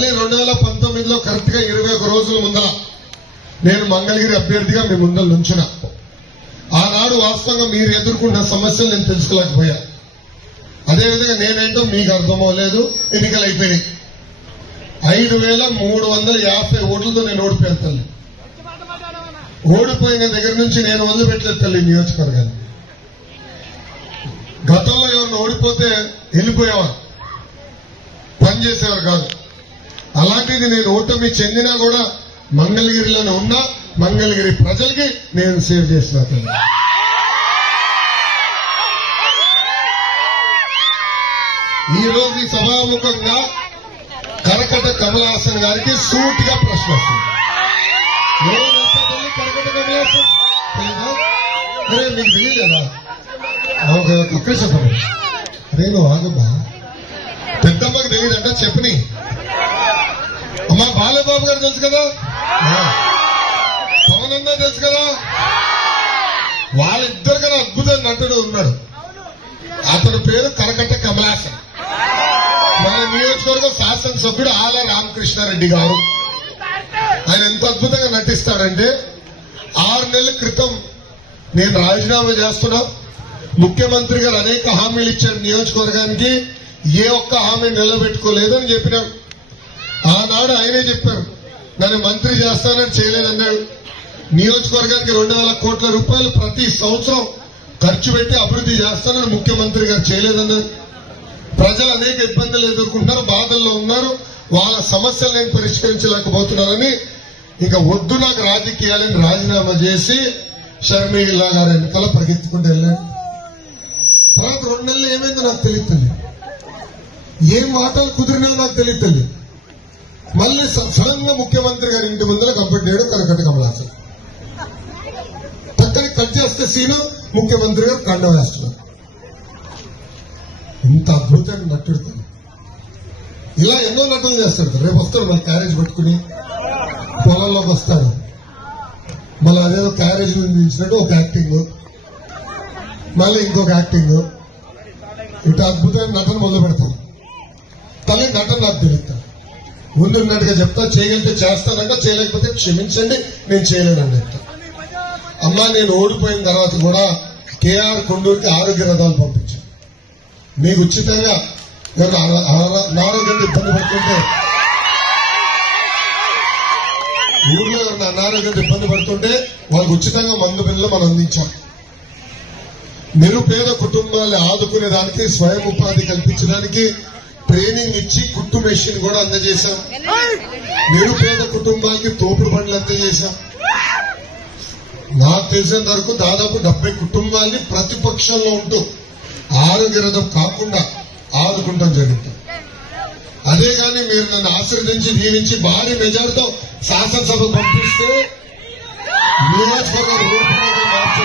మళ్ళీ 2019లో కరెక్ట్ గా 21 రోజుల ముందర నేను మంగళగిరి అభ్యర్థిగా మీ ముందర నుంచున్నా. ఆనాడు వాస్తవంగా మీరు ఎదుర్కొన్న సమస్యలు నేను తెలుసుకోలేకపోయా. అదేవిధంగా నేనేంటో మీకు అర్థమవలేదు. ఎన్నికలు అయిపోయినాయి. 5350 ఓట్లతో నేను ఓడిపోయాను తల్లి. ఓడిపోయిన దగ్గర నుంచి నేను వదిలిపెట్టలేదు తల్లి నియోజకవర్గాన్ని. గతంలో ఎవరిని ఓడిపోతే వెళ్ళిపోయేవారు, పనిచేసేవారు కాదు. అలాంటిది నేను ఓటమి చెందినా కూడా మంగళగిరిలోనే ఉన్నా. మంగళగిరి ప్రజలకి నేను సేవ్ చేసిన తల్లి. ఈ రోజు ఈ సభాముఖంగా కరకట కమలాసన్ గారికి సూటిగా ప్రశ్న వస్తుంది. కరకట కమలాసన్ తెలీదా? అరే మీకు తెలియలేదా? ఒక్క చెప్పండి. అరే నువ్వు ఆగబ్బా, పెద్దమ్మకి తెలియదంట చెప్పని. అమ్మా బాలబాబు గారు తెలుసు కదా, పవన్ అన్న తెలుసు కదా, వాళ్ళిద్దరు కదా అద్భుతం నటుడు ఉన్నాడు. అతని పేరు కరకట కమలాసన్. మన నియోజకవర్గం శాసనసభ్యుడు ఆల రామకృష్ణారెడ్డి గారు. ఆయన ఎంత అద్భుతంగా నటిస్తాడంటే 6 నెలల క్రితం నేను రాజీనామా చేస్తున్నా, ముఖ్యమంత్రి గారు అనేక హామీలు ఇచ్చారు నియోజకవర్గానికి, ఏ ఒక్క హామీ నిలబెట్టుకోలేదని చెప్పినాడు. ఆనాడు ఆయనే చెప్పారు నన్ను మంత్రి చేస్తానని చేయలేదన్నాడు. నియోజకవర్గానికి 2000 కోట్ల రూపాయలు ప్రతి సంవత్సరం ఖర్చు పెట్టి అభివృద్ధి చేస్తానని ముఖ్యమంత్రి గారు చేయలేదన్నారు. ప్రజలు అనేక ఇబ్బందులు ఎదుర్కొంటున్నారు, బాధల్లో ఉన్నారు, వాళ్ళ సమస్యలు నేను పరిష్కరించలేకపోతున్నారని ఇంకా వద్దు నాకు రాజకీయాలని రాజీనామా చేసి షర్మిలా గారి ఎన్నికల పరిగెత్తుకుంటూ వెళ్ళాను. తర్వాత 2 నెలలు ఏమైందో నాకు తెలియదు. ఏం మాటలు కుదిరినా నాకు తెలియదు. మళ్ళీ సడన్ గా ముఖ్యమంత్రి గారి ఇంటి ముందర కంప్లీట్ చేయడం కరకట కమలాసన్. పక్కన కట్ చేస్తే సీను ముఖ్యమంత్రి గారు కండ వేస్తున్నారు. ఇంత అద్భుతంగా నట్టుడుతాడు. ఇలా ఎన్నో నటనలు చేస్తాడు. రేపు వస్తాడు మన క్యారేజ్ పట్టుకుని పొలంలోకి వస్తాడు. మళ్ళీ అదేదో క్యారేజ్ నిలిచినట్టు ఒక యాక్టింగ్, మళ్ళీ ఇంకొక యాక్టింగ్, ఇటు అద్భుతమైన నటన మొదలు పెడతాను. తల్లి నటన నాకు తెలుస్తాను. ముందున్నట్టుగా చెప్తా, చేయగలిగితే చేస్తానంట, చేయలేకపోతే క్షమించండి నేను చేయలేనని చెప్తా. అమ్మా నేను ఓడిపోయిన తర్వాత కూడా కేఆర్ కొండూరుకి ఆరోగ్య రథాలు పంపించాను. మీకు ఉచితంగా అనారోగ్యంతో ఇబ్బంది పడుతుంటే, ఊర్లో ఎవరైనా అనారోగ్యంతో ఇబ్బంది పడుతుంటే వాళ్ళకి ఉచితంగా మందు బిల్లు మనం అందించాం. నిరుపేద కుటుంబాన్ని ఆదుకునే దానికి, స్వయం ఉపాధి కల్పించడానికి ట్రైనింగ్ ఇచ్చి కుట్టు మెషిన్ కూడా అందజేశాం. నిరుపేద కుటుంబాలకి తోపుడు బండ్లు అందజేశాం. నాకు తెలిసినంత వరకు దాదాపు 70 కుటుంబాల్ని ప్రతిపక్షంలో ఉంటూ ఆరోగ్య రథం కాకుండా ఆదుకుంటాం జరుగుతుంది. అదే గాని మీరు నన్ను ఆశీర్వదించి దీవించి భారీ మెజార్టీతో శాసనసభ పంపిస్తే నియోజకవర్గం రూపురేఖలు మార్చే